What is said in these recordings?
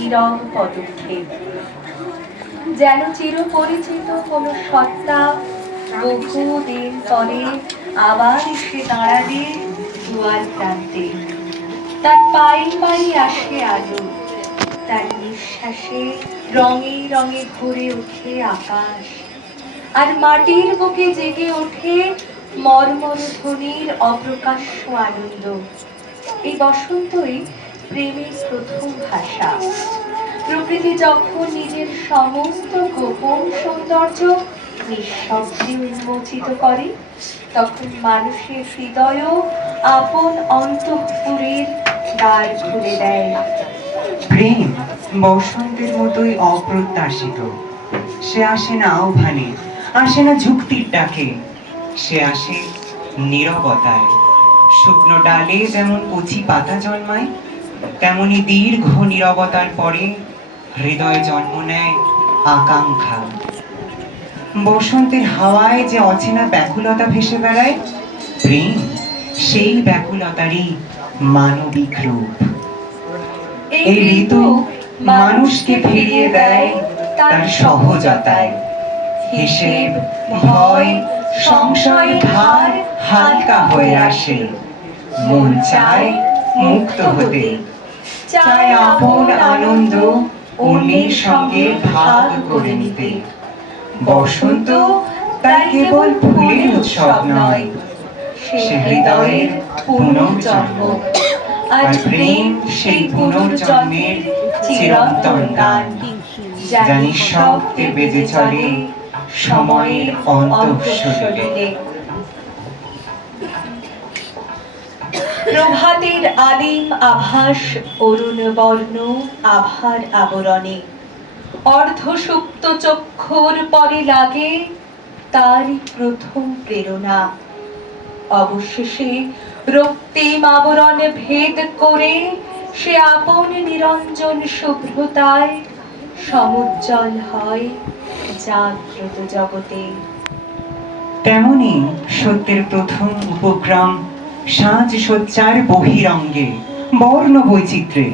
নীরব পদক্ষেপ, যেন চিরপরিচিত কোনো সত্তা বহুদিন পরে আবার এসে দাঁড়াবে দুয়ার প্রান্তে। তার পায়ে পায়ে আসে আলো, তার নিঃশ্বাসে রঙে রঙে ভরে ওঠে আকাশ, আর মাটির বুকে জেগে ওঠে মর্মর ধ্বনির অপ্রকাশ্য আনন্দ। এই বসন্তই প্রেমের প্রথম ভাষা। প্রকৃতি যখন নিজের সমস্ত গোপন সৌন্দর্য নিঃশব্দে উন্মোচিত করে, তখন মানুষের হৃদয়ও আপন অন্তঃপুরের দ্বার খুলে দেয়। প্রেম বসন্তের মতোই অপ্রত্যাশিত। সে আসে না আহ্বানে, আসে না যুক্তির ডাকে, সে আসে নীরবতায়। শুকনো ডালে যেমন কচি পাতা জন্মায়, তেমনি দীর্ঘ নীরবতার পরে হৃদয়ে জন্ম নেয় আকাঙ্ক্ষা। বসন্তের হাওয়ায় যে অচেনা ব্যাকুলতা ভেসে বেড়ায়, প্রেম সেই ব্যাকুলতারই মানবিক রূপ। এই ঋতু মানুষকে ফিরিয়ে দেয় তার সহজতায়। হিসেব, ভয়, সংশয় ভার হালকা হয়ে আসে। মন চায় মুক্ত হতে, চায় আপন আনন্দ অন্যের সঙ্গে ভাগ করে নিতে। বসন্ত তাই কেবল ফুলের উৎসব নয়, সে হৃদয়ের পুনর্জন্ম। আর প্রেম সেই পুনর্জন্মের চিরন্তন গান, যা নিঃশব্দে বেজে চলে সময়ের অন্তঃসলিলে। প্রভাতের আলিম আভাস অরুণ বর্ণ আভার আবরণে, অর্ধসুপ্ত চক্ষুর পরে লাগে তারই প্রথম প্রেরণা। অবশেষে রক্তিম আবরণ ভেদ করে সে আপন নিরঞ্জন শুভ্রতায় সমুজ্জ্বল হয় জাগ্রত জগতে। তেমনি সত্যের প্রথম উপক্রম সাজসজ্জার বহিরঙ্গে, বর্ণ বৈচিত্র্যে।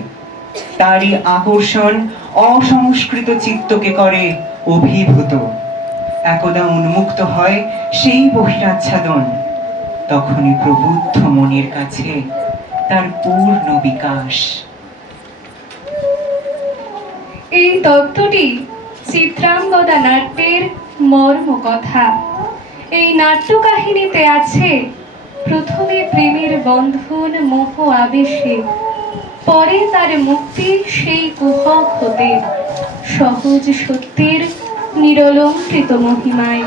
তারই আকর্ষণ অসংস্কৃত চিত্তকে করে অভিভূত। একদা উন্মুক্ত হয় সেই বহিরাচ্ছাদন, তখনই প্রবুদ্ধ মনের কাছে তার পূর্ণ বিকাশ। এই তত্ত্বটি চিত্রাঙ্গদা নাট্যের মর্ম কথা। এই নাট্য কাহিনীতে আছে প্রথমে প্রেমের বন্ধন মোহ আবেশে, পরে তার মুক্তি সেই কুহক হতে, সহজ সত্যের নিরলঙ্কৃত মহিমায়।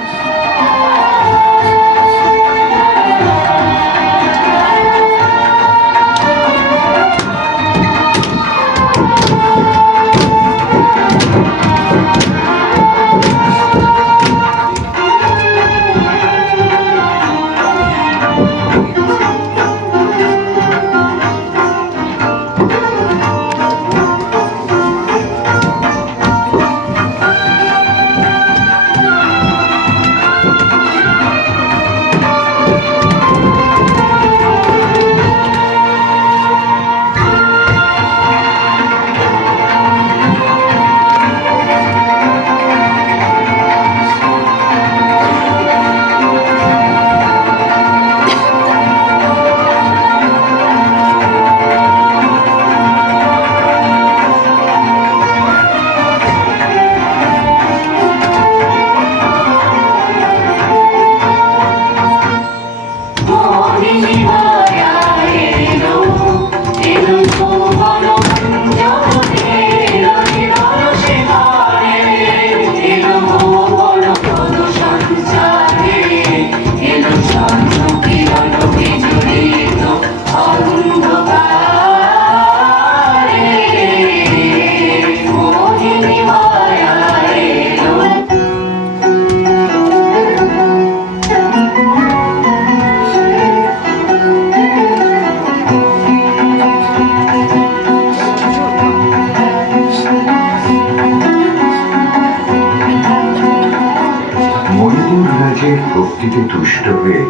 ভক্তিতে তুষ্ট হয়ে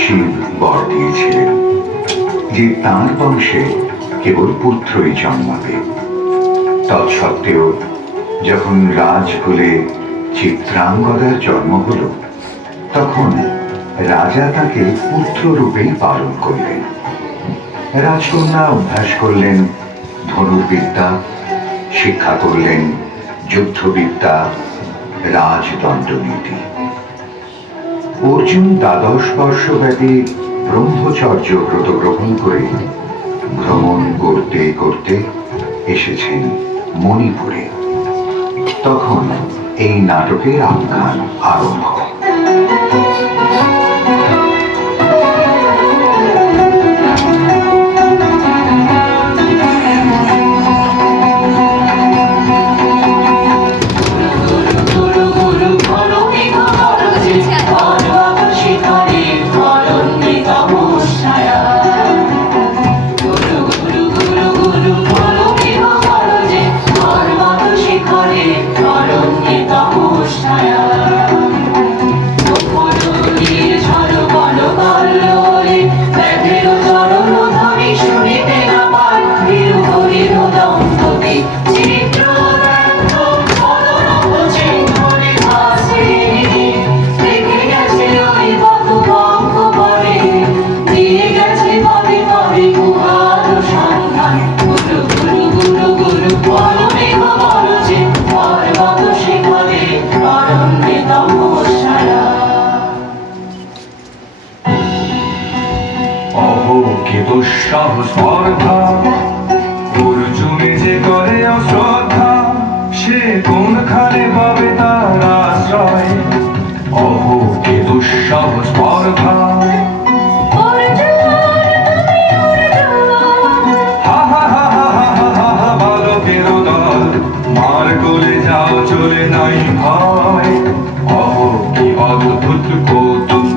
শিব বর দিয়েছিলেন যে তাঁর বংশে কেবল পুত্রই জন্মাবে। তৎসত্ত্বেও যখন রাজকুলে চিত্রাঙ্গদার জন্ম হল, তখন রাজা তাকে পুত্ররূপেই পালন করলেন। রাজকন্যা অভ্যাস করলেন ধনুর্বিদ্যা, শিক্ষা করলেন যুদ্ধবিদ্যা, রাজদণ্ডনীতি। অর্জুন 12 বর্ষব্যাপী ব্রহ্মচর্য ব্রত গ্রহণ করে ভ্রমণ করতে করতে এসেছেন মণিপুরে। তখন এই নাটকের আখ্যান আরম্ভ। স্পর্ধা অর্জুনে যে করে অশ্রদ্ধা, সে কোনখানে পাবে তার আশ্রয়? অহ কে দুঃসহ স্পর্ধা। বালকের দল মার গোলে যাও, চলে নাই ভয়। অহ কি অদ্ভুত কৌতুক।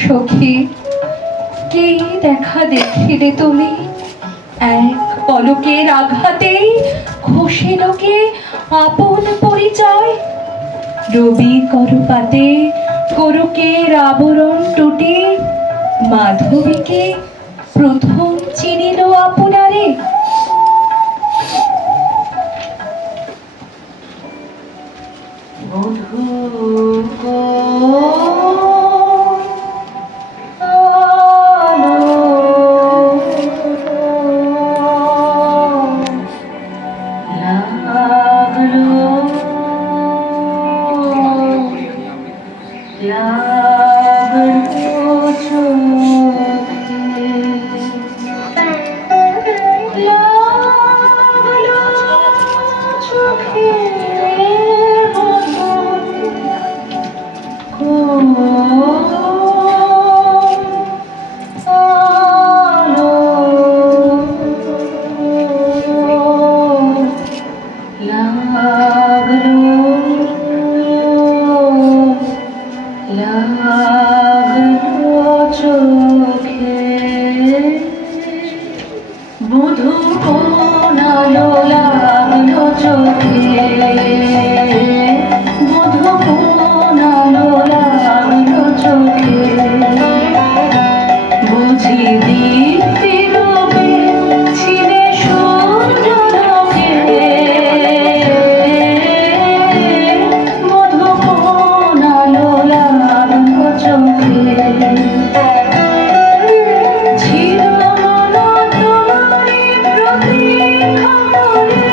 সখী, কে দেখা দেখিলে তুমি? এক পলকের আঘাতেই খসিল কে আপন পরিচয়। রবি করপাতে করুকের আবরণ টুটি মাধবীকে প্রথম চিনিল আপনারে। আলো লাগলো চোখে বধূ কোন আলো লাগলো চোখে বধূ কোন আলো লাগলো চোখে বুঝি দীপ্তি রূপে ছিলে সূর্যলোকে বধূ কোন আলো লাগলো চোখে ছিল মন তোমারি প্রতীক্ষা করে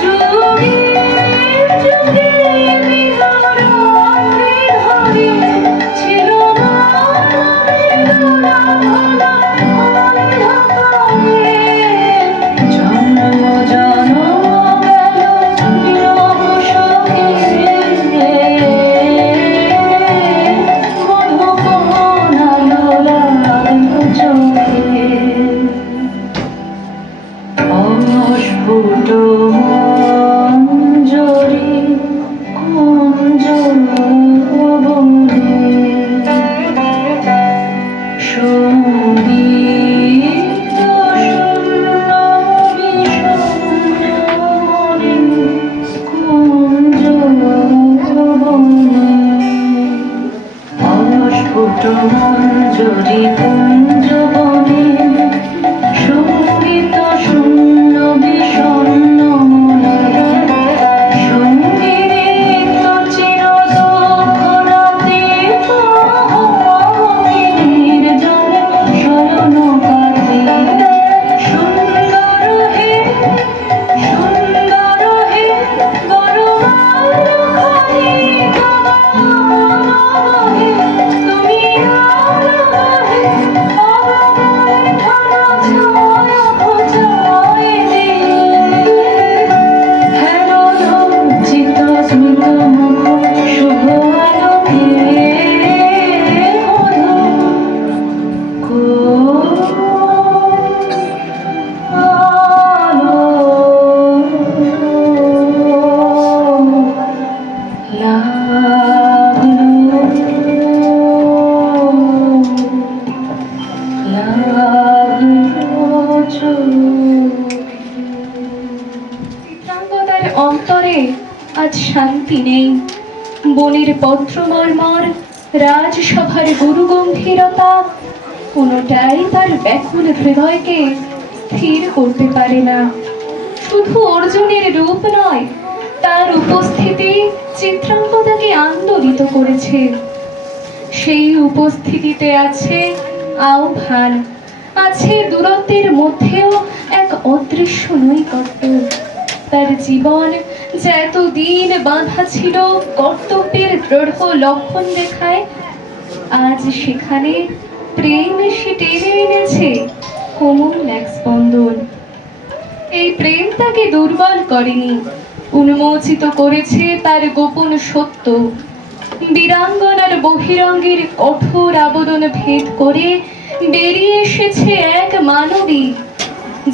যুগে যুগে দিবারাত্রি ধরে ছিল মন বেদনা ভরা অন্ধকারে জন্ম জন্ম গেল বিরহ শোকে বধূ কোন আলো লাগলো চোখে অস্ফুট মঞ্জরি কুঞ্জ বনে সঙ্গীত শূন্য বিষণ্ণ মনে কুঞ্জ বনে অস্ফুট মঞ্জরি কুঞ্জ বনে সঙ্গীত শূন্য বিষণ্ণ মনে সঙ্গীত চির দুঃখ রাতে নির্জনে শয়ন কাটে সুন্দর হে গরমাল খানি তুমি আলো হে আমার ঠানা ছায়া খোঁজায় দিলে হেলো চিত্ত স্মিত মুখ শুভ আলোকে চিত্রাঙ্গদার অন্তরে আজ শান্তি নেই। বনের পত্রমর্মর, রাজসভার গুরুগম্ভীরতা কোনোটাই তার ব্যাকুল হৃদয়কে স্থির করতে পারে না। শুধু অর্জুনের রূপ নয়, তার উপস্থিতি চিত্রাঙ্গদাকে আন্দোলিত করেছে। সেই উপস্থিতিতে আছে আহ্বান, আছে দূরত্বের মধ্যেও এক অদৃশ্য নৈকট্য। তার জীবন যে এতদিন বাঁধা ছিল কর্তব্যের দৃঢ় লক্ষণ রেখায়, আজ সেখানে প্রেম এসে টেনে এনেছে কোমল এক স্পন্দন। এই প্রেম তাকে দুর্বল করেনি, উন্মোচিত করেছে তার গোপন সত্য। বীরাঙ্গনার বহিরঙ্গের কঠোর আবরণ ভেদ করে বেরিয়ে এসেছে এক মানবী,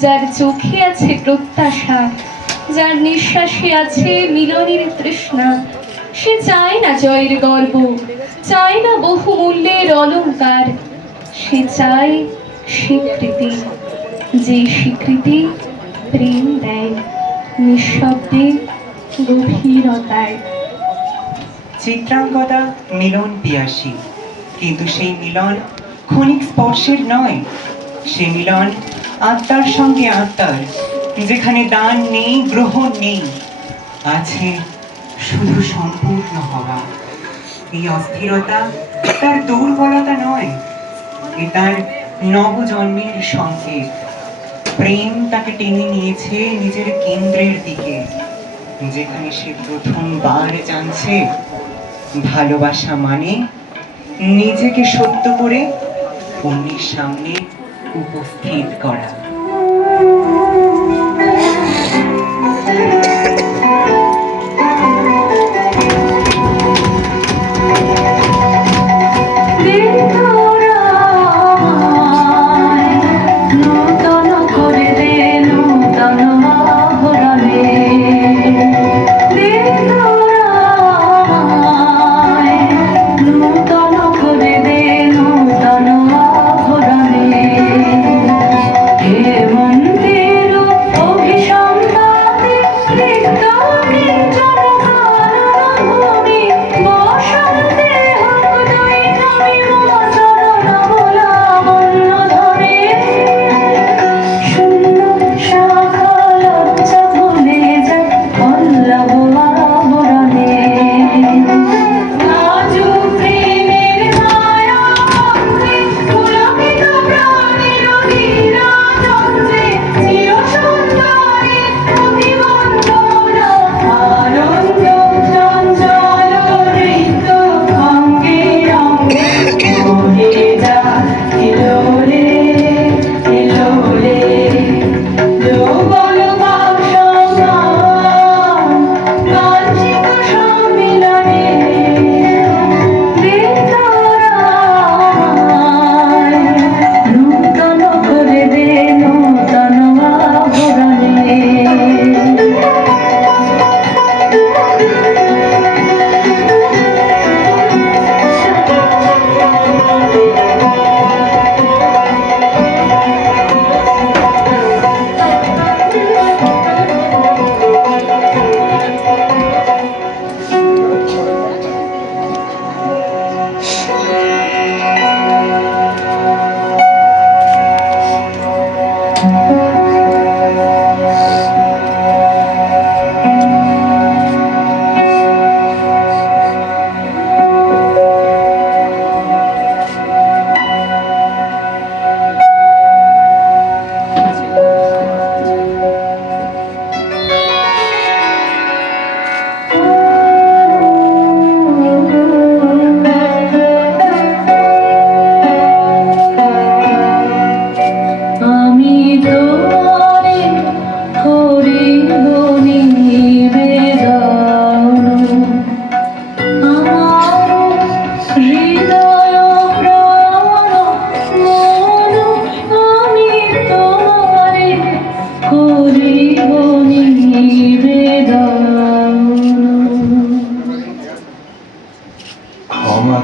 যার চোখে আছে প্রত্যাশা, যার নিঃশ্বাসে আছে মিলনের তৃষ্ণা। সে চায় না জয়ের গর্ব, চায় না বহুমূল্যের অলংকার, সে চায় স্বীকৃতি, যে স্বীকৃতি প্রেম দেয় নিঃশব্দে গভীরতায়। চিত্রাঙ্গদা মিলন পিয়াসী, কিন্তু সেই মিলন ক্ষণিক স্পর্শের নয়। সে মিলন আত্মার সঙ্গে আত্মার, যেখানে দান নেই, গ্রহণ নেই, আছে শুধু সম্পূর্ণ হওয়া। এই অস্থিরতা তার দুর্বলতা নয়, এ তার নবজন্মের সংকেত। প্রেম তাকে টেনে নিয়েছে নিজের কেন্দ্রের দিকে, যেখানে সে প্রথমবার জানছে ভালোবাসা মানে নিজেকে সত্য করে অন্যের সামনে উপস্থিত করা।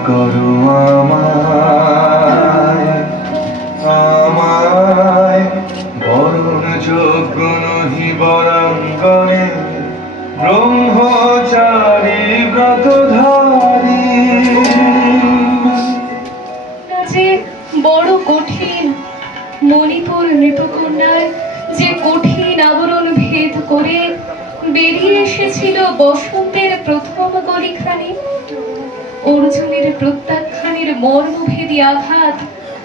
করো আমায়, আমায় বরণ যোগ্য নহি বরাঙ্গনে ব্রহ্মচারী ব্রতধারী। যে বড় কঠিন, মণিপুর নৃপকন্যার যে কঠিন আবরণ ভেদ করে বেরিয়ে এসেছিল বসন্তের প্রথম কলিখানি। অর্জুনের প্রত্যাখ্যানের মর্মভেদী আঘাত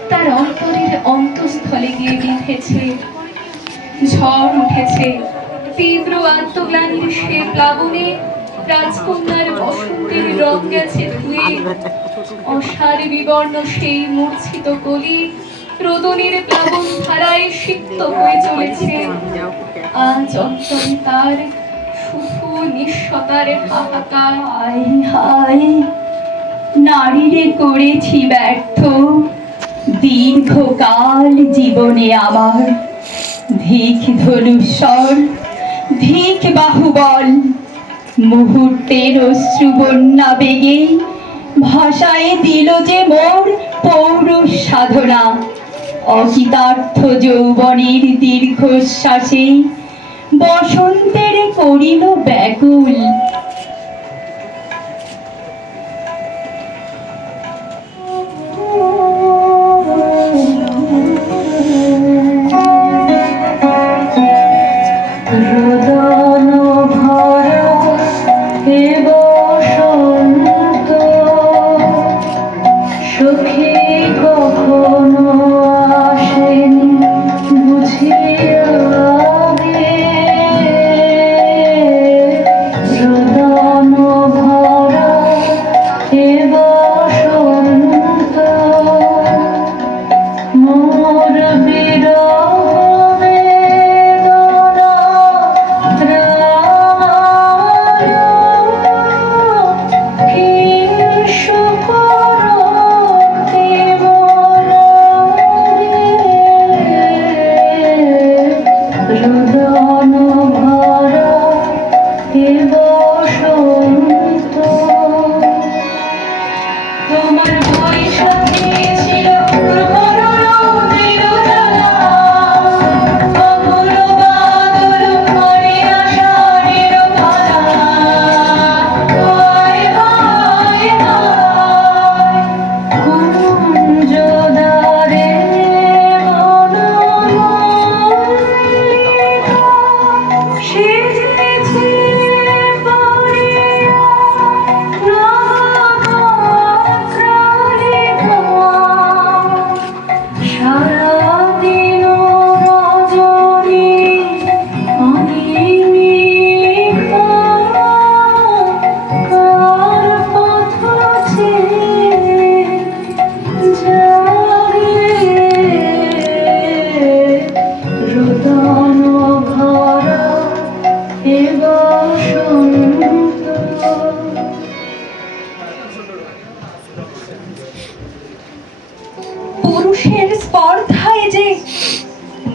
তার অন্তরের অন্তঃস্থলে গিয়ে বিঁধেছে। ঝড় উঠেছে, তীব্র আত্মগ্লানির সে প্লাবনে রাজকন্যার বসন্তের রং গেছে ধুয়ে। অসার বিবর্ণ সেই মূর্ছিত কলি রোদনের প্লাবন ধারায় সিক্ত হয়ে চলেছে। আজ অন্তরে তার শুধু নিঃস্বতার হাহাকার। হায় হায়, নারীরে করেছি ব্যর্থ দীর্ঘকাল জীবনে আমার। ধিক ধনুস্বর, ধিক বাহুবল, মুহূর্তের অশ্রু বন্যা বেগে ভাষায় দিল যে মোর পৌরুষ সাধনা। অকৃতার্থ যৌবনের দীর্ঘশ্বাসে বসন্তের করিল ব্যাকুল। রোদন ভরা হে বসন্ত, সখী কখনো আসেনি বুঝিয়া গে। রোদন ভরা হে বসন্ত, মোর বিরহ বেদনা রামায়, কি সুখ রক্তি মোরে। রোদন ভরা হে বসন্ত, তোমার বৈশাখী ছিল মরণের জ্বালা, অমর বাদল করে আষাঢ়ের ভালা। হায় হায় হায়, কুঞ্জদ্বারে বনমালিকা সেজেছে পরিয়া সারাদিন রজনী অনিমিষা, কার পথ ছেয়ে যায়। রোদন ভরা হে বসন্ত। পুরুষের স্পর্ধায় যে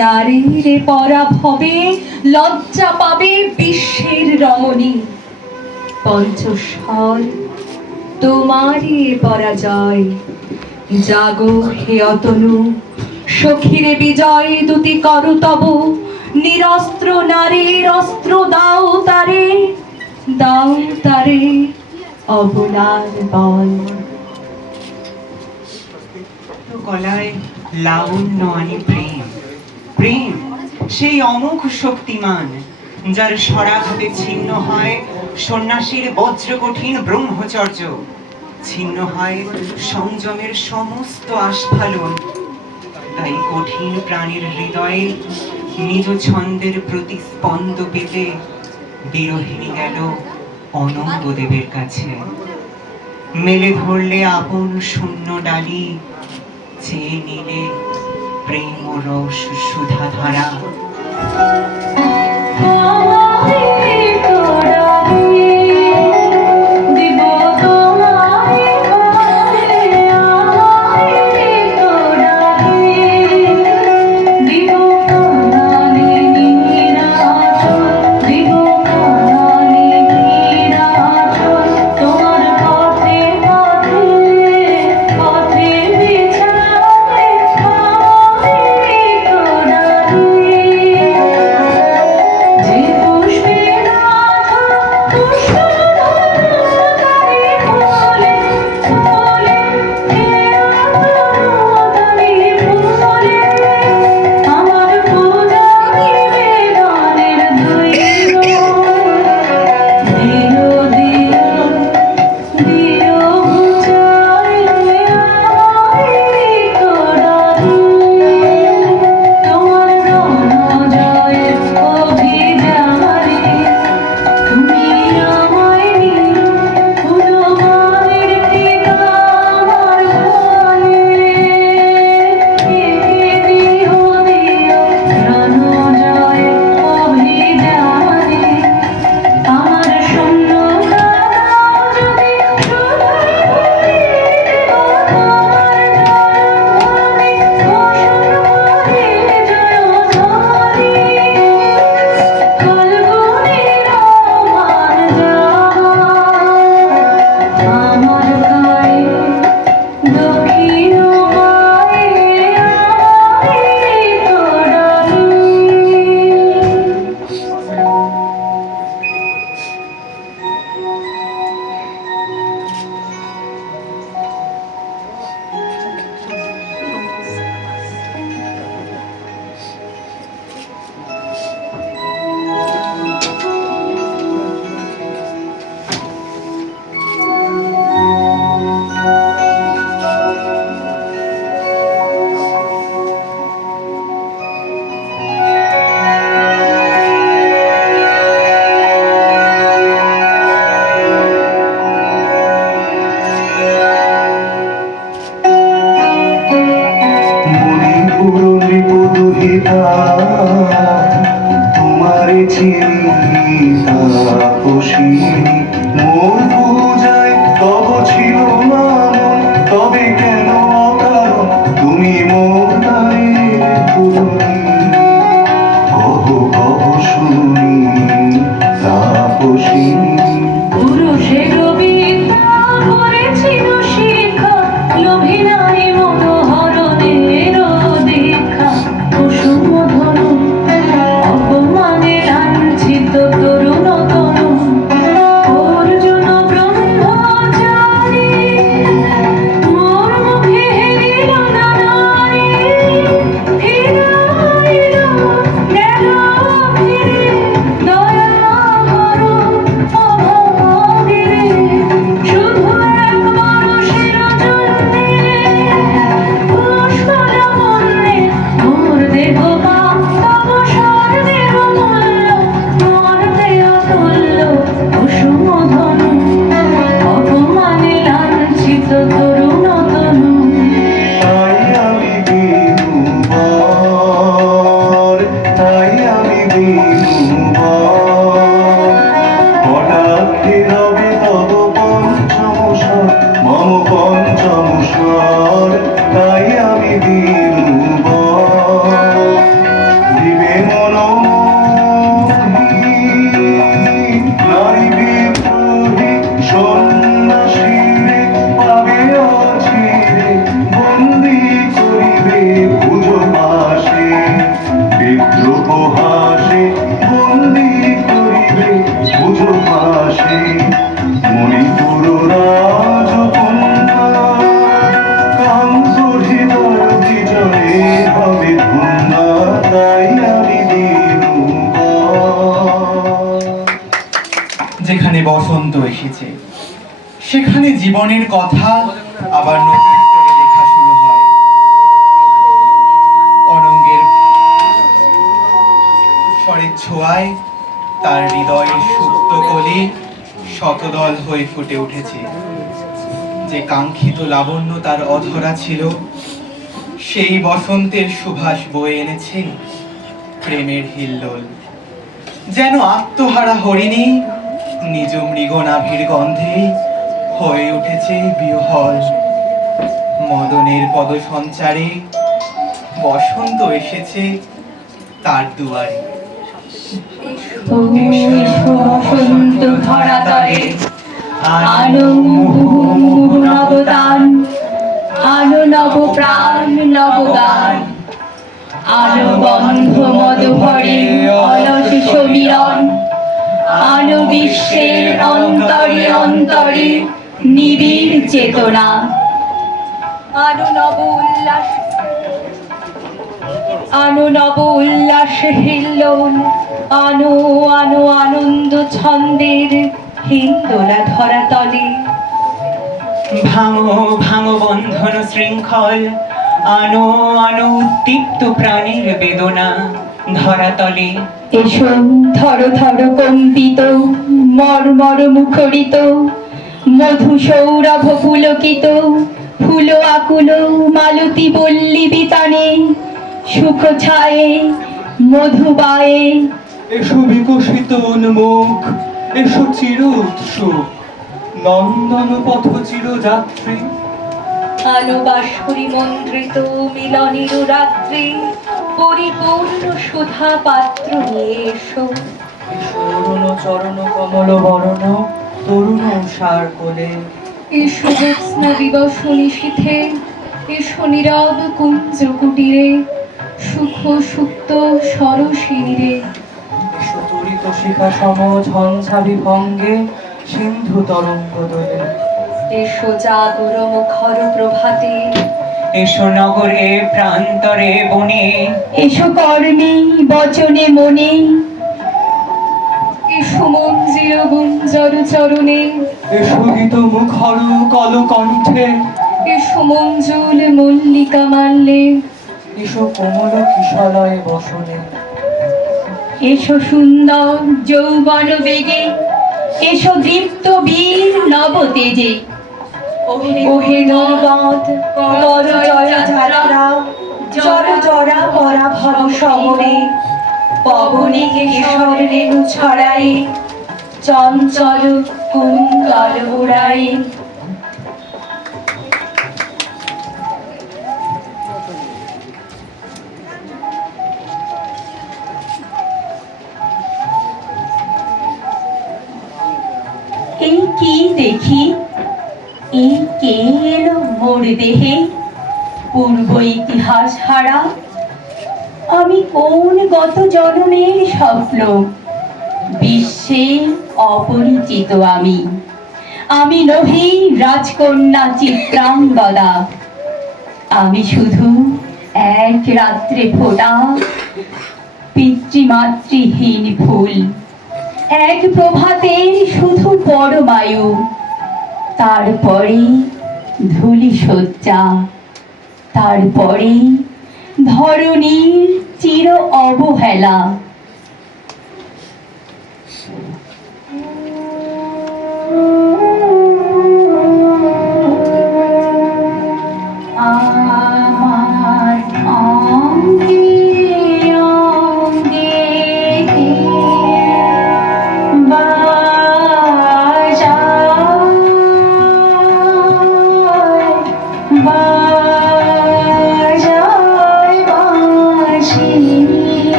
নারীর পরাভবে লজ্জা পাবে বিশ্বের রমণী। পঞ্চস্বর তোমারই পরাজয়, জাগো হে অতনু, সখীরে বিজয় দুতি করো তব। নিরস্ত্র নারীর অস্ত্র দাও তারে, দাও তারে অবলার বল। গলায় লাবণ্য আনি প্রেম, প্রেম সেই অমোঘ শক্তিমান যার সরাঘাতে ছিন্ন হয় সন্ন্যাসীর বজ্র কঠিন ব্রহ্মচর্য, ছিন্ন হয় সংযমের সমস্ত আস্ফালন। তাই কঠিন প্রাণীর হৃদয়ে নিজ ছন্দের প্রতিস্পন্দ পেতে বিরোহিনী গেল অনঙ্গদেবের কাছে। মেলে ধরলে আপন শূন্য ডালি, চেয়ে নিলে প্রেম রস সুধা ধারা। তোমার পথে পথে পঞ্চম স্বর, তাই আমি দিনু দিবে মনোমোহী নারী বিদ্রোহী সন্ন্যাসীরে পাবে অচিরে বন্দি করিবে পুজো পাশে বিদ্রোহ হাসে বন্দি করিবে পুজো পাশে মণিপুর রাজকন্যা কান্ত হৃদয় বিজয়ে হবে ধন্যা, তাই আমি দিনু যেখানে বসন্ত এসেছে সেখানে জীবনের কথা আবার নতুন করে লেখা শুরু হয়। অনঙ্গের স্বরের ছোঁয়ায় তার হৃদয়ের সুপ্ত কলি শতদল হয়ে ফুটে উঠেছে। যে কাঙ্ক্ষিত লাবণ্য তার অধরা ছিল, সেই বসন্তের সুভাষ বয়ে এনেছে প্রেমের হিল্লোল। যেন আত্মহারা হরিণী নিজ মৃগনাভির গন্ধে হয়ে উঠেছে বিহ্বল। মদনের পদসঞ্চারে বসন্ত এসেছে তার দুয়ারে। বসন্ত ধরাতলে আলো মুহুর্মুহু নবদান, আলো নব প্রাণ নবগান, আলো বন্ধ মদ ভরে অলস সমীরণ, আলো বিশ্বের অন্তরে অন্তরে নিবিড় চেতনা। আনু নব উল্লাস, আনু নব উল্লাস হিল্লোল, আনু আনু আনন্দ ছন্দের হিন্দোলা ধরাতলে। ভাঙো ভাঙো বন্ধন শৃঙ্খল, আনো আনো উদ্দীপ্ত প্রাণের বেদনা ধরাতলে। এসো থর থর কম্পিত মর্মর মুখরিত মধু সৌরভ পুলকিত ফুল আকুল মালতী বল্লী বিতানে সুখ ছায়ে মধুবায়ে। এসো বিকশিত উন্মুখ, এসো চির উৎসুক নন্দন পথ চির যাত্রী। আনু বাঁশরি মন্ত্রিত মিলনের রাত্রি, পরিপূর্ণ সুধা পাত্র নিয়ে এসো। অরুণ চরণ কমল বরণ তরুণ সার কোলে। এসো জ্যোৎস্না দিবস নিশীথে, এসো নীরব কুঞ্জ কুটিরে, সুখ সুপ্ত সরসিনীরে। এসো তরিত শিখা সম ঝঞ্ঝা বিভঙ্গে সিন্ধু তরঙ্গ দোলে। এসো জাগর মুখর প্রভাতে, এসো নগরে প্রান্তরে বনে, এসো কর্মে বচনে মনে, এসো মঞ্জির গুঞ্জর চরণে, এসো গীত মুখর কল কণ্ঠে, এসো মঞ্জুল মল্লিকা মাল্যে। এসো কোমল কিশলয়ে বসনে। এসো সুন্দর যৌবন বেগে, এসো দীপ্ত বীর নব তেজে। ওহে নবদ কর জয় যাত্রা, জর জরা পরা ভব সমরে, পবনে কেশর রেণু ছড়াই, চঞ্চল কুন্তল উড়াই। এই কি দেখি, এই কে এলো মোর দেহে পূর্ব ইতিহাস হারা। আমি কোন গত জন্মের স্বপ্ন, বিশ্বে অপরিচিত আমি। আমি নহি রাজকন্যা চিত্রাঙ্গদা, আমি শুধু এক রাত্রে ফোটা পিতৃমাতৃহীন ফুল। এক প্রভাতে শুধু পরমায়ু, তারপরে ধূলি শয্যা, তারপরে ধরণীর চির অবহেলা। আমার অঙ্গে অঙ্গে বাজায়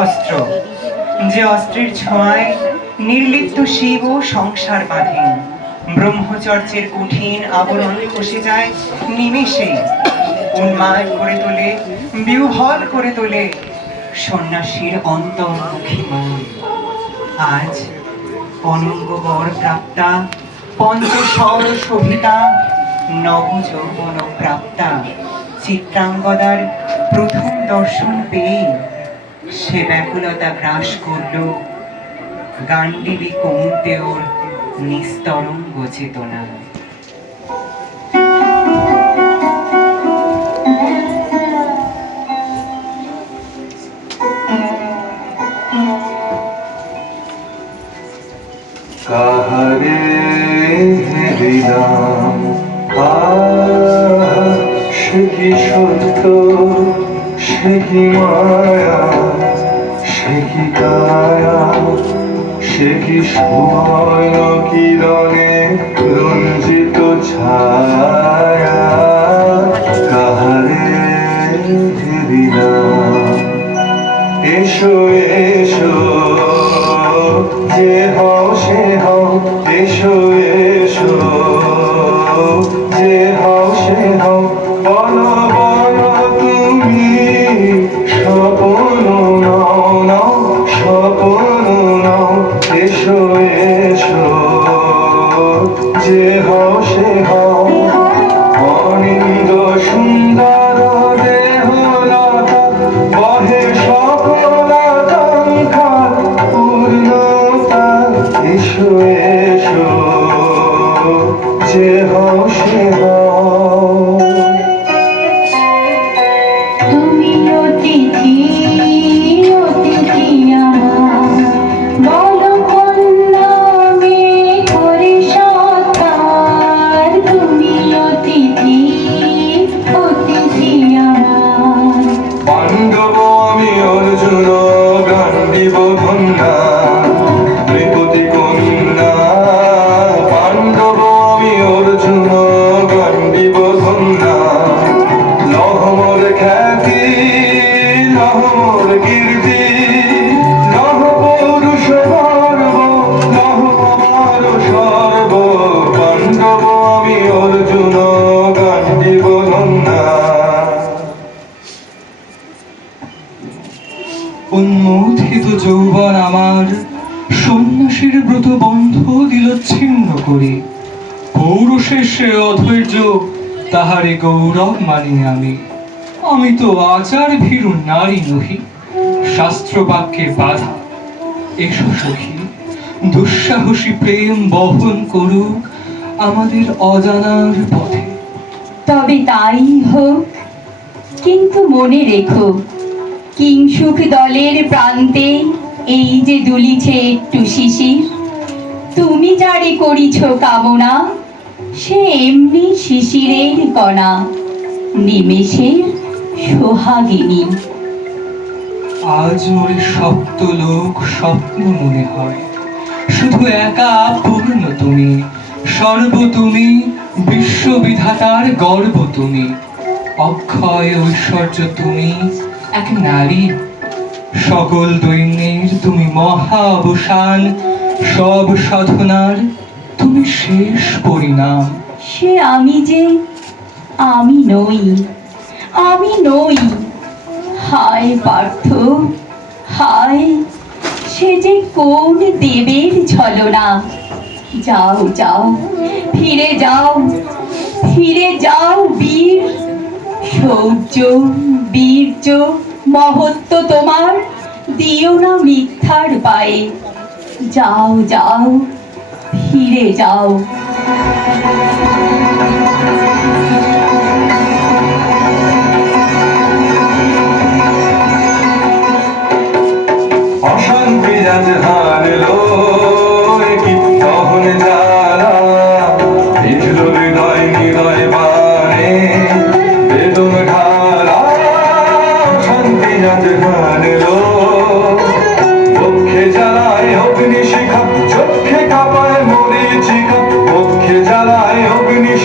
অস্ত্র, যে অস্ত্রের ছোঁয়ায় নির্লিপ্ত শিব ও সংসার বাঁধেন। ব্রহ্মচর্যের কঠিন আবরণ খসে যায় নিমেষে, উন্মাদ করে তোলে, বিহ্বল করে তোলে সন্ন্যাসীর অন্তর্মুখী মন। আজ অনঙ্গ বর প্রাপ্তা, পঞ্চস্বর শোভিতা, নবযৌবন প্রাপ্তা চিত্রাঙ্গদার প্রথম দর্শন পেয়ে সে ব্যাকুলতা গ্রাস করল গান্ডীবী কৌন্তেয়র নিস্তরঙ্গ চেতনা। কাহারে দিলাম সে কি সত্য, সে কি মায়া, সে কি কায়া, সে কি সুবর্ণ কিরণে রঞ্জিত ছায়া। কাহারে দিলাম এসো এসো, যে হও সে হও, এসো এসো, যে হও সে হও, বলো বলো তুমি স্বপ্ন নাও নাও, স্বপ্ন নাও, এসো এসো, যে হও সে হও। অনিন্দ সুন্দর দেহ লতা বহে সকল আকাঙ্ক্ষার পূর্ণতা। এসো এসো, যে হও সে হও। তুমি অতিথি অতিথি আমার, বলো কন্যা মে করে সৎকার। তুমি অতিথি অতিথি আমার, পাণ্ডব আমি অর্জুন গান্ডীব কন্যা, নৃপতি কন্যা। পাণ্ডব আমি অর্জুন গান্ডীব কন্যা, লহমর খ্যাতি লহমর কীর্তি, লহ পৌরুষ গর্ব, লহ আমার সর্ব। পাণ্ডব আমি অর্জুন গান্ডীব কন্যা। উন্মোধিত যৌবন আমার সন্ন্যাসীর ব্রত বন্ধ দিল ছিন্ন করে। পৌরুষের সে অধৈর্য, তাহারে গৌরব মানি আমি। আমি তো আচার ভীরু নারী নহি, শাস্ত্র বাক্যের বাধা। এসো সখী, দুঃসাহসী প্রেম বহন করুক আমাদের অজানার পথে। তবে তাই হোক, কিন্তু মনে রেখো কিংসুক দলের প্রান্তে এই যে দুলিছে একটু শিশির, তুমি যারে করিছ কামনা সে এমনি শিশিরের কণা, নিমেষের সোহাগিনী। আজ ওই সপ্তলোক স্বপ্ন মনে হয়, শুধু একা পূর্ণ তুমি, সর্ব তুমি, বিশ্ববিধাতার গর্ব তুমি। অক্ষয় ঐশ্বর্য তুমি, এক নারী, সকল দৈন্যের তুমি মহা অবসান, সব সাধনার তুমি শেষ পরিণাম। সে আমি যে আমি নই, আমি নই। হায় পার্থ হায়, সে যে কোন দেবের ছলনা। যাও যাও, ফিরে যাও, ফিরে যাও বীর। শৌর্য বীর্য মহত্ব তোমার দিও না মিথ্যার পায়ে। যাও যাও, ফিরে যাও। অশান্তি আজ হারলো, কি দহন জ্বালা, বিঁধল হৃদয় হৃদয় বারে, বেদন ঢালা। অশান্তি আজ হারলো, বক্ষে জ্বালায় অগ্নিশিখা, চক্ষে কাঁপায় মরীচিকা, বক্ষে জ্বালায় অগ্নিশিখা।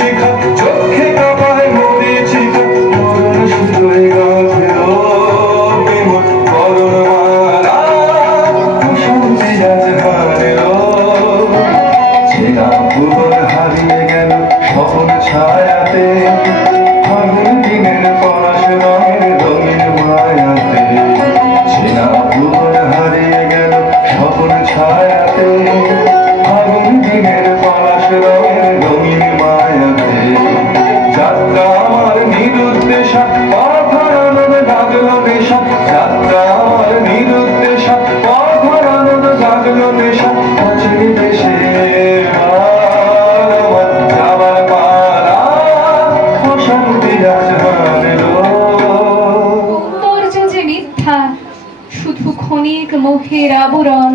ক্ষণিক মোহের আবরণ।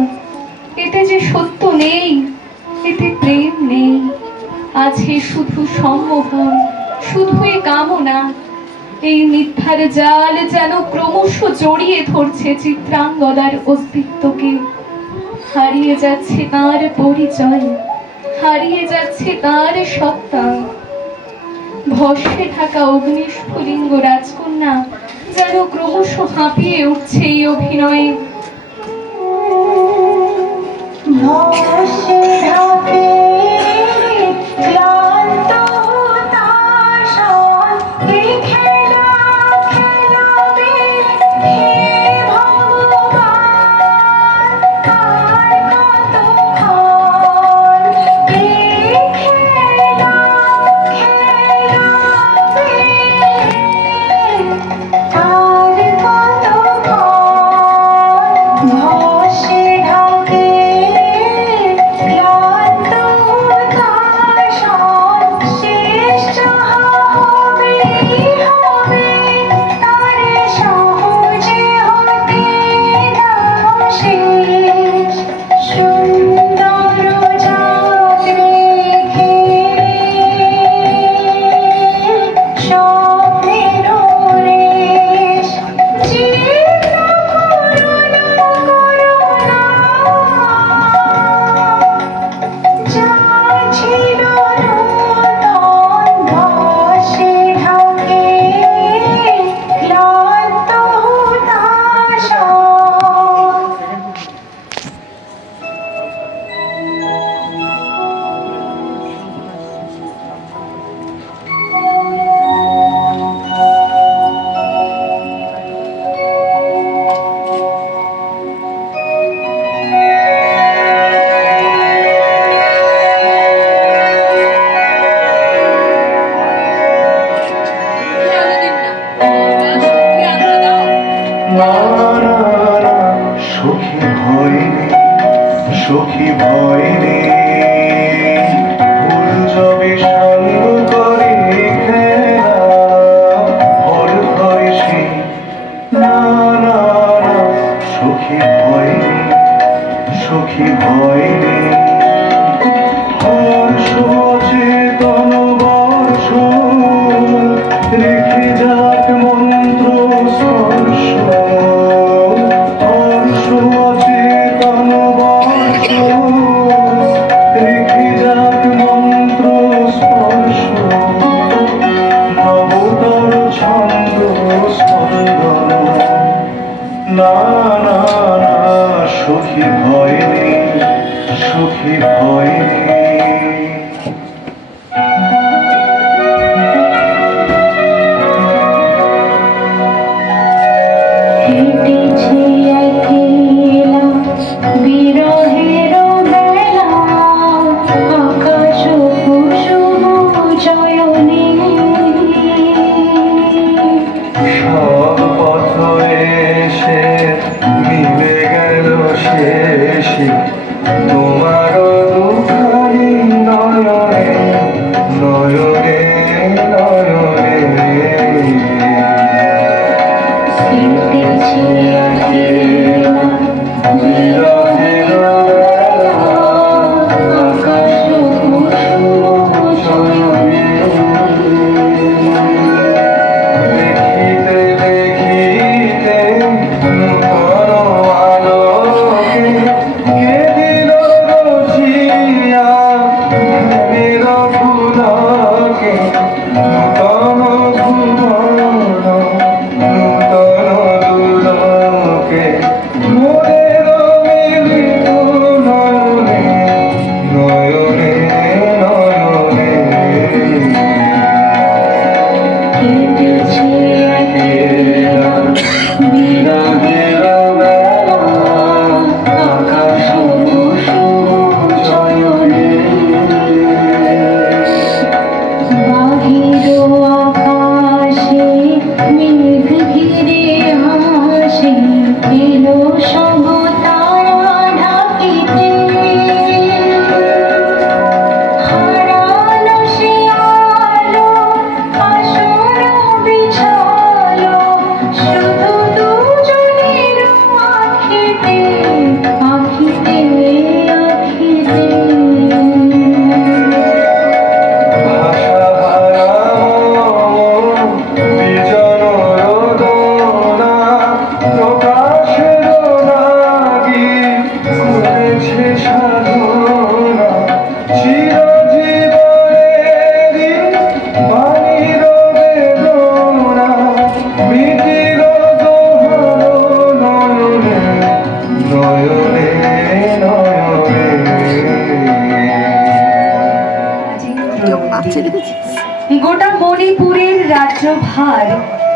এতে যে সত্য নেই, এতে প্রেম নেই, আছে শুধু সম্মোহন, শুধুই কামনা। এই মিথ্যার জাল যেন ক্রমশ জড়িয়ে ধরছে চিত্রাঙ্গদার অস্তিত্বকে। হারিয়ে যাচ্ছে তার পরিচয়, হারিয়ে যাচ্ছে তার সত্তা। ভস্মে থাকা অগ্নিস্ফুলিঙ্গ রাজকন্যা যেন ক্রমশ হাঁপিয়ে উঠছে এই অভিনয়ে। ভস্মে ঢাকে ক্লান্ত হতাশন, এই খেলা খেলাবে হে ভগবান, আর কতক্ষণ এই খেলা খেলাবে, আর কতক্ষণ। ভস্মে ঢাকে ক্লান্ত হতাশন, শেষ যাহা হবে হবে, তারে সহজে হতে দাও শেষ। সুন্দর চাঁদ রেখে স্বপ্নের রেশ, চিন্তা করো না, করো না, যা ছিল নূতন। ভস্মে ঢাকে ক্লান্ত হতাশন। না না না, সখী ভয় রে, সখী ভয় রে, ভুল যবে সাঙ্গ করে খেলা ভর ধরে সে। না না না, সখী ভয় রে, সখী ভয় রে, হর্ষ চেতন বর্ষ রেখে যাক মন্ত্র স্পর্শ, হর্ষ চেতন বর্ষ রেখে যাক মন্ত্র স্পর্শ, নবতর ছন্দ স্পন্দন। না না না, সখী ভয় নেই, সখী ভয় নেই। হেঁটেছি একলা বিরহের বেলা, আকাশ কুসুম চয়নে। সব পথ এসে মিলে গেল শেষে তোমার দুখানি নয়নে, নয়নে নয়নে। হেঁটেছি একলা বিরহের বেলা, আকাশ কুসুম চয়নে। দেখিতে দেখিতে নূতন আলোকে কে দিল রচিয়া ধ্যানের ফুলকে, নূতন ভুবন নূতন দুলকে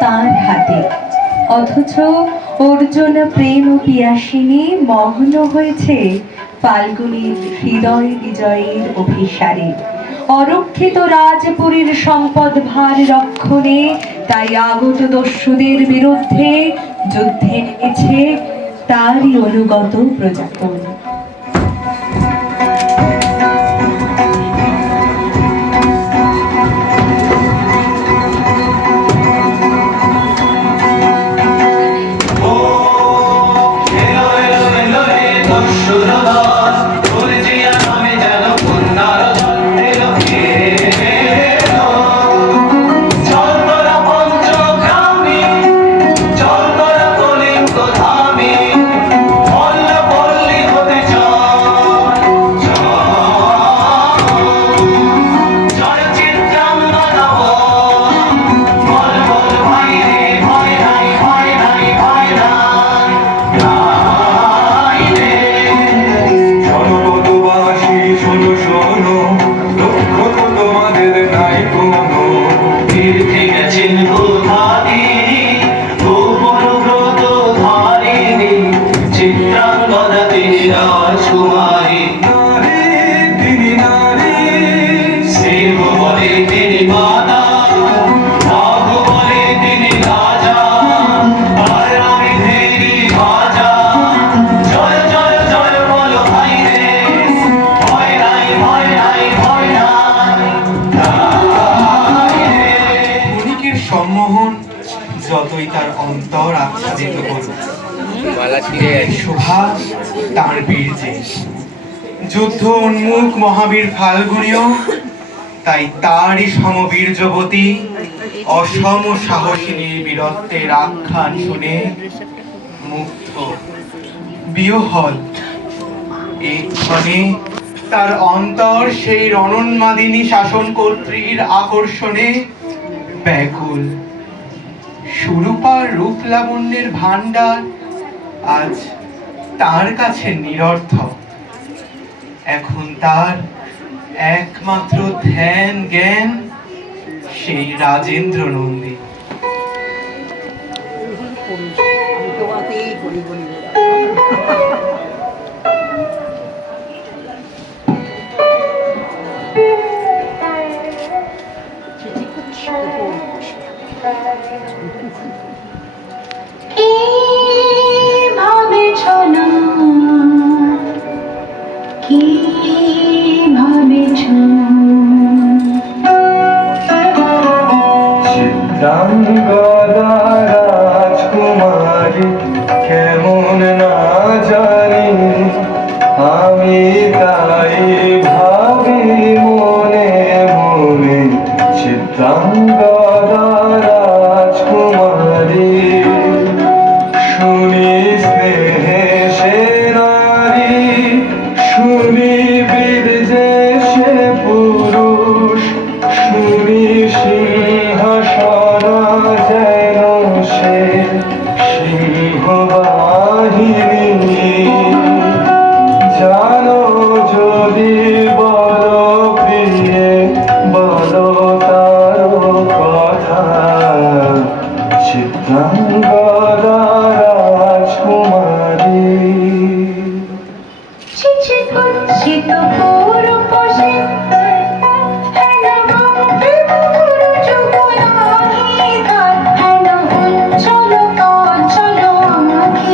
তার হাতে, অথচ অর্জুন প্রেম পিয়াসিনী মগ্ন হয়েছে ফাল্গুনীর হৃদয় বিজয়ের অভিসারে। অরক্ষিত রাজপুরীর সম্পদ ভার রক্ষণে তাই আগত দস্যুদের বিরুদ্ধে যুদ্ধে নেমেছে তারই অনুগত প্রজাপন। জনপদবাসী শোনো শোনো, লক্ষ্য তো তোমাদের নাই কোনো। তীর্থে গেছেন ভূধারিণী, ভূপরব্রত ধারিণী, চিত্রাঙ্গদা তিনি রাজকুমারী। নারী তিনি নারী, শিব বলে তিনি মাতা, বাহু বলে তিনি রাজা, আর আমি তিনি ভাজা। জয় জয় জয় বলো ভাই রে, ভয় নাই ভয় নাই ভয় নাই। ক্ষণিকের সম্মোহন যতই তার অন্তর আচ্ছাদিত করুক, এই শোভা তার বীর্যে। যুদ্ধ উন্মুখ মহাবীর ফাল্গুনীয়, তাই তারই সমবীর্যবতী অসম সাহসিনীর বীরত্বের আখ্যান শুনে মুগ্ধ বিহ্বল। এই ক্ষণে তার অন্তর সেই রণন্মাদিনী শাসনকর্ত্রীর আকর্ষণে ব্যাকুল। সুরূপার রূপ লাবণ্যের ভাণ্ডার আজ তার কাছে নিরর্থক। এখন তার একমাত্র ধ্যান জ্ঞান সেই রাজেন্দ্র নন্দী। কি ভাবেছ না, কি ভাবেছ? চিত্রাঙ্গদা রাজকুমারী কেমন না জানি, আমি তাই ভাবি মনে মনে। চিত্রাঙ্গদা রাজকুমারী, শুনি স্নেহে সে নারী, শুনি বীর্যে সে পুরুষ, শুনি সিংহাসনা যেন সে সিংহবাহিনী। জানো যদি বলো প্রিয়ে, বলো তার কথা। চিত্রাঙ্গদা রাজকুমারী। ছিছি করছি তো পুরুষে, হেন ভক্তি পুরু যুগনাহিকার, হেন উজ্জ্বল কাঞ্চল আঁখি।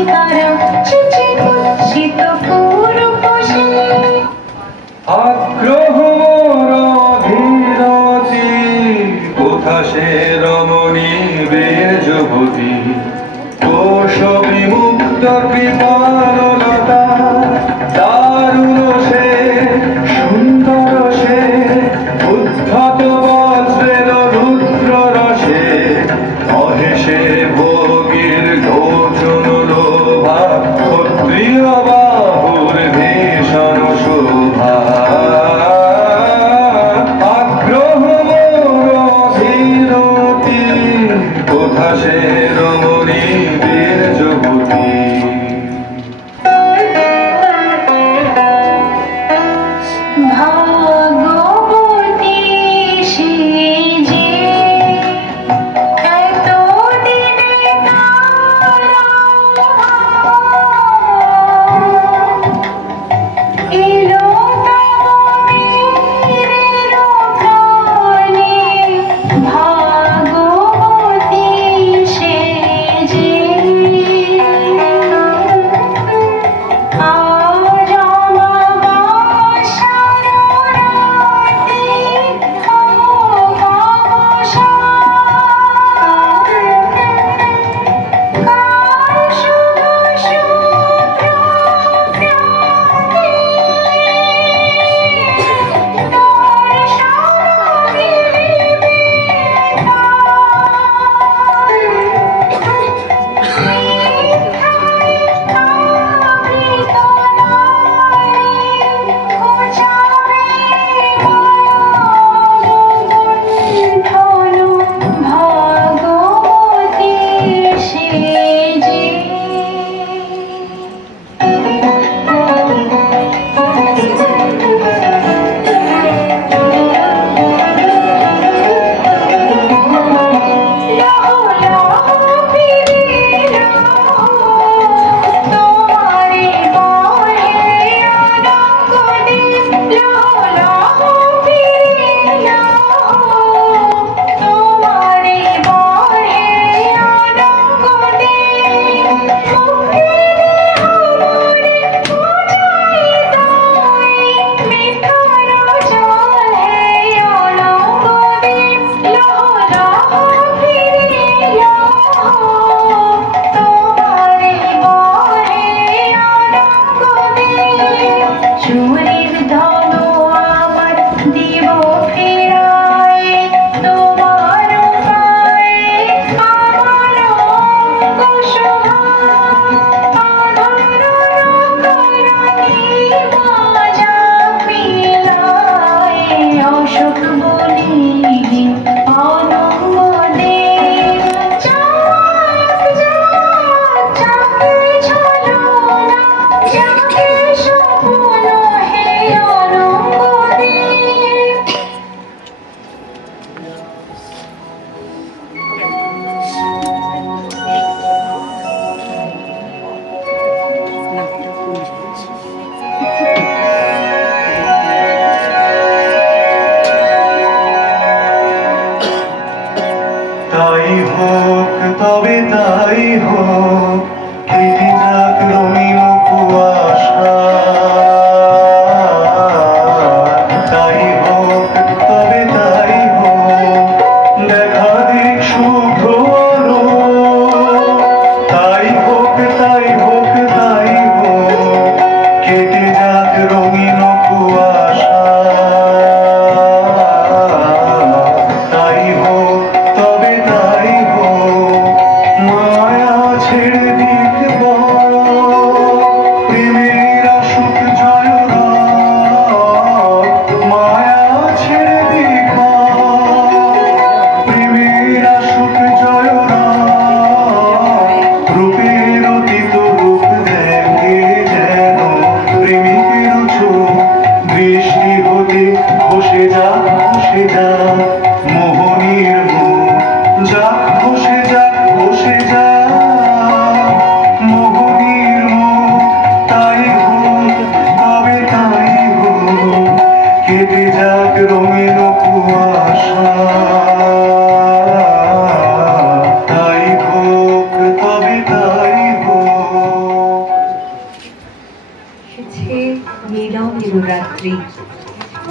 চিররাত্রি।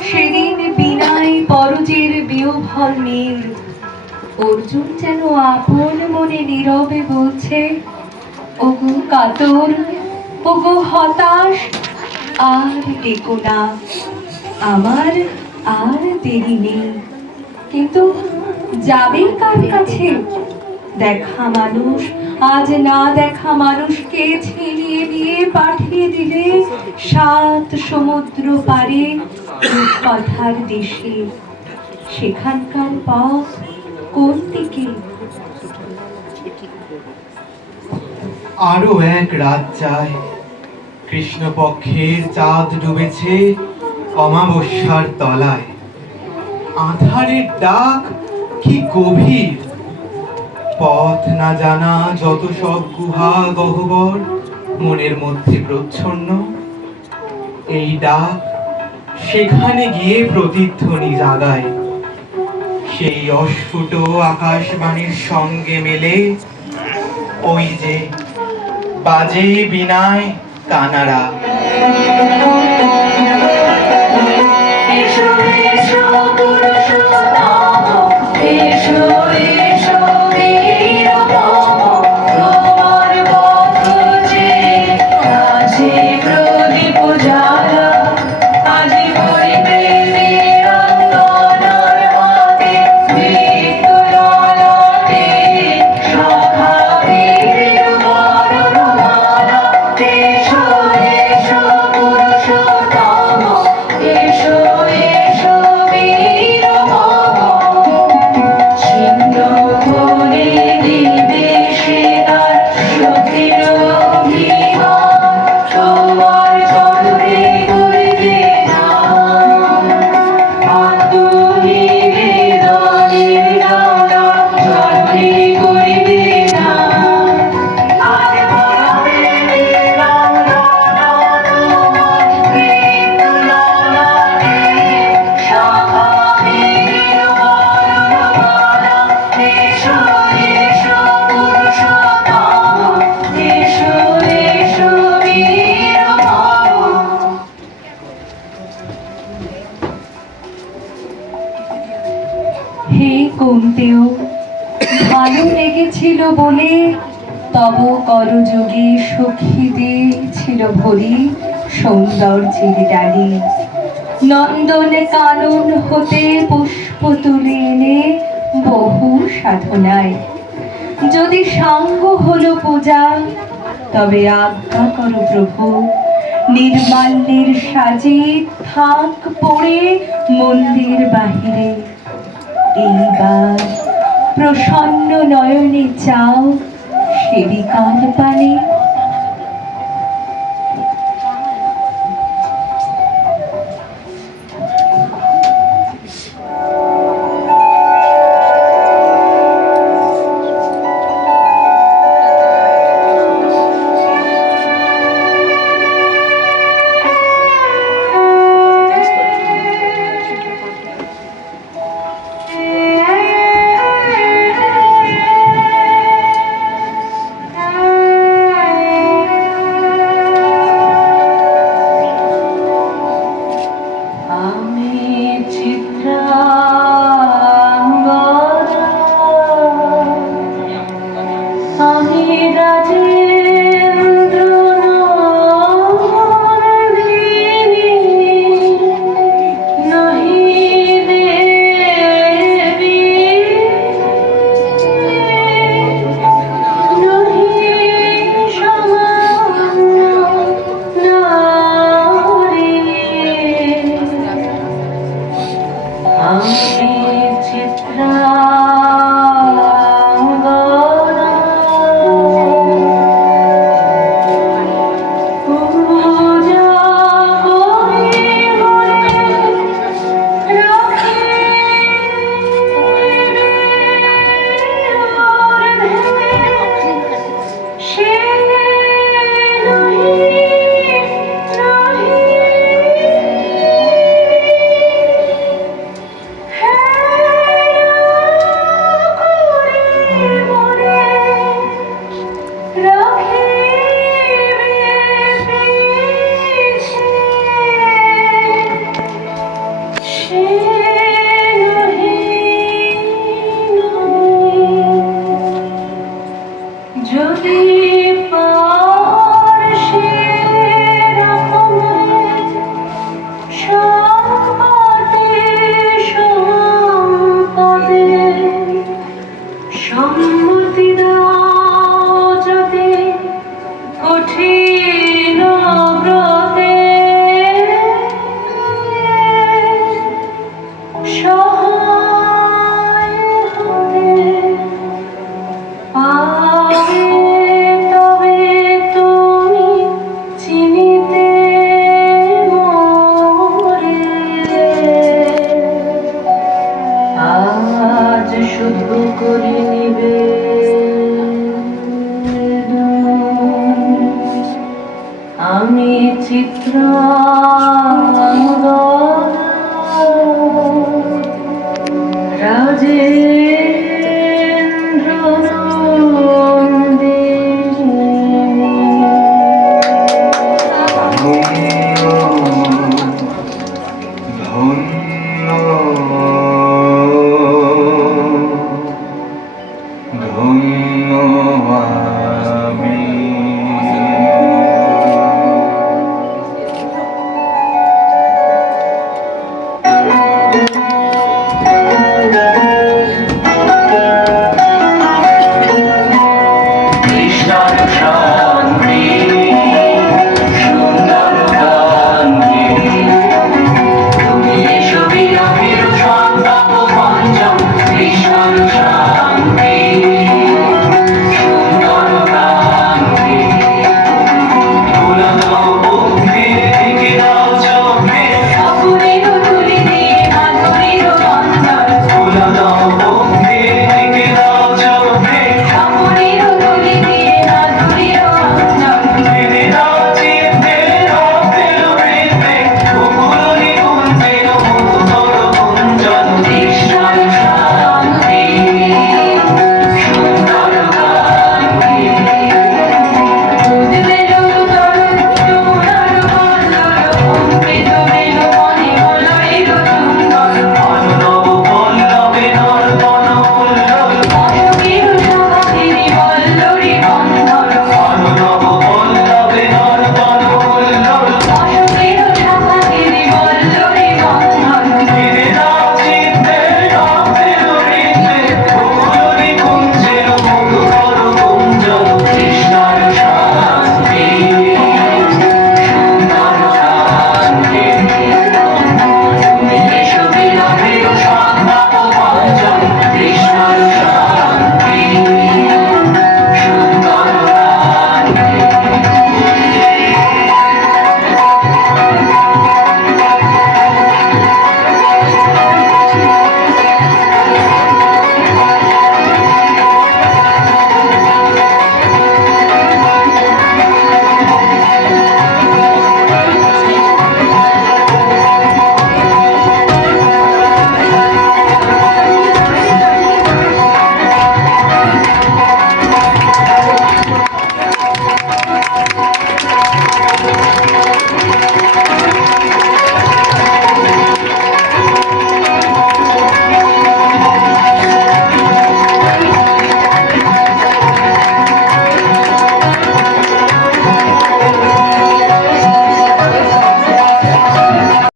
সেদিন বিনায় পরজের বিয়োভর নীল, অর্জুন যেন আপন মনে নীরবে বলছে, ওগো কাতর, ওগো হতাশ, আর ডেকো না, আমার আর দেরি নেই। কিন্তু যাবে কার কাছে? দেখা মানুষ আজ না দেখা মানুষকে ছিনিয়ে নিয়ে পাঠিয়ে দিলে 7 সমুদ্র পারে রূপকথার দেশে। সেখানকার পথ কোন দিকে? আরো এক রাত যায়, কৃষ্ণপক্ষের চাঁদ ডুবেছে অমাবস্যার তলায়। আঁধারের ডাক কি গভীর, পথ না জানা যত সব গুহা গহ্বর মনের মধ্যে প্রচ্ছন্ন। এই ডাক সেখানে গিয়ে প্রতিধ্বনি জাগায়, সেই অস্ফুট আকাশবাণীর সঙ্গে মেলে ওই যে বাজে বিনায় কানারা। এসো এসো পুরুষোত্তম, এসো এসো বীরতম, তোমার পথ যে আছে প্রদীপ জ্বালা। আজি করিবে বীরাঙ্গনার হাতে মৃত্যু ললাটে সখা বীর বরণমালা। এসো এসো পুরুষোত্তম, এসো এসো বীরতম, ছিন্ন করে দিবে সে তার শক্তির অভিমান, তোমার চরণে করিবে নাম। আত্মনিবেদনের দ্বারা চরণে করিবে নাম। আজ পড়াবে বীরাঙ্গনা তোমার মৃত্যু ললাটে সখা বীর বরণমালা। এসো এসো পুরুষোত্তম, এসো এসো বীরতম। হে কুন্তেয়, ভালো লেগেছিল বলে তব করযোগে সখীদের ছিল ভরি সৌন্দর্যের ডালি। নন্দন কানন হতে পুষ্প তুলে এনে বহু সাধনায়, যদি সাঙ্গ হলো পূজা, তবে আজ্ঞা করো প্রভু, নির্মাল্যের সাজে থাক পড়ে মন্দির বাহিরে। এইবার প্রসন্ন নয়নে চাও সেবিকার পানে। বিচিত্র